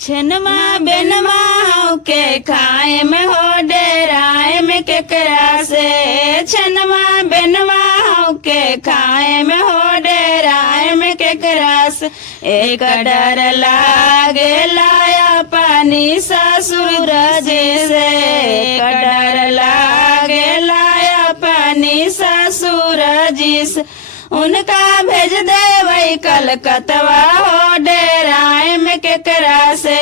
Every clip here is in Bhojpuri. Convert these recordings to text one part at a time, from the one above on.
छनमा बेनमा के खाए में हो डेराए में केकरा से। छनमा बेनमा के खाए में हो डेराए में केकरा से। एक डर लागे लाया पानी ससुर जी से। एक डर लागे लाया पानी ससुर जी से। उनका भेज दे वही कलकतवा हो डेराए में केकरा से।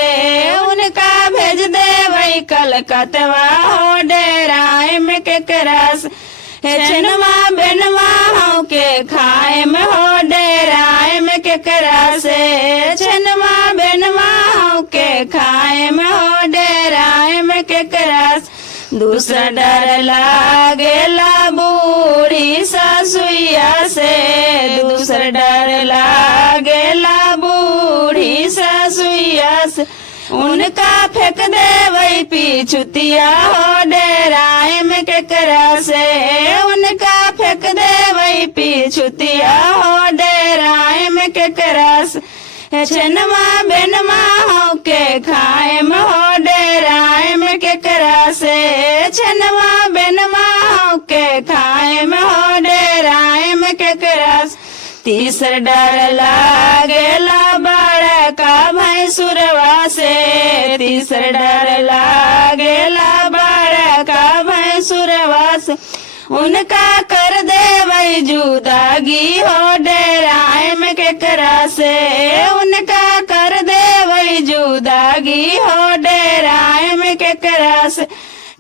उनका भेज दे वही कलकतवा हो डेराए में केकरा से। छनमा बेनमा के खाए में हो डेराए में केकरा से। छनमा बेनमा के खाए में हो डेराए में केकरा से। दूसरा डर लागेला बूढ़ी ससुइया से। दूसरा डर लागेला बूढ़ी ससुइया से। उनका फेंक दे वही पीछुतिया हो डेराए में केकरा से। उनका फेंक दे वही पीछुतिया हो डेराए में केकरा से। छनमा बेनमा के खाए में हो डेराए में केकरा से। छनमा बेनमा के खाए में हो डेराए में केकरा से। तीसरा डर लागेला बड़का भैंसुरवा से। तीसरा डर लागेला बड़का भैंसुरवा से। उनका कर दे वही जुदागी हो डेराए में केकरा से। उनका कर दे वही जुदागी हो डेराए में केकरा से।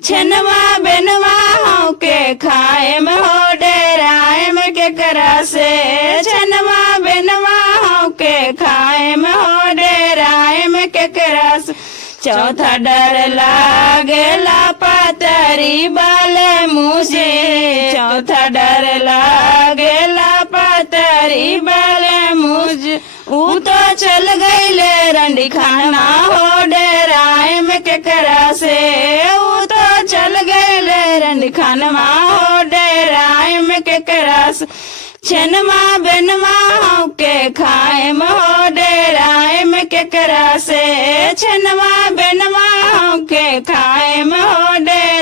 छनमा बेनमा के खाए में हो डेराए में केकरा से। छनमा बेनमा के खाए में हो डेराए में केकरा से। चौथा डर लागेला पतरी बाले मुझे। चौथा डर लागेला पतरी बाले मुझे। ऊ तो चल गईले रंडी खाना हो डेराए में केकरा से। ऊ तो चल गईले रंडी खाना हो डेराए में केकरा से। छनमा बेनमा के खाए में हो डेराए में केकरा से। छनमा बेनमा के खाए में हो डेराए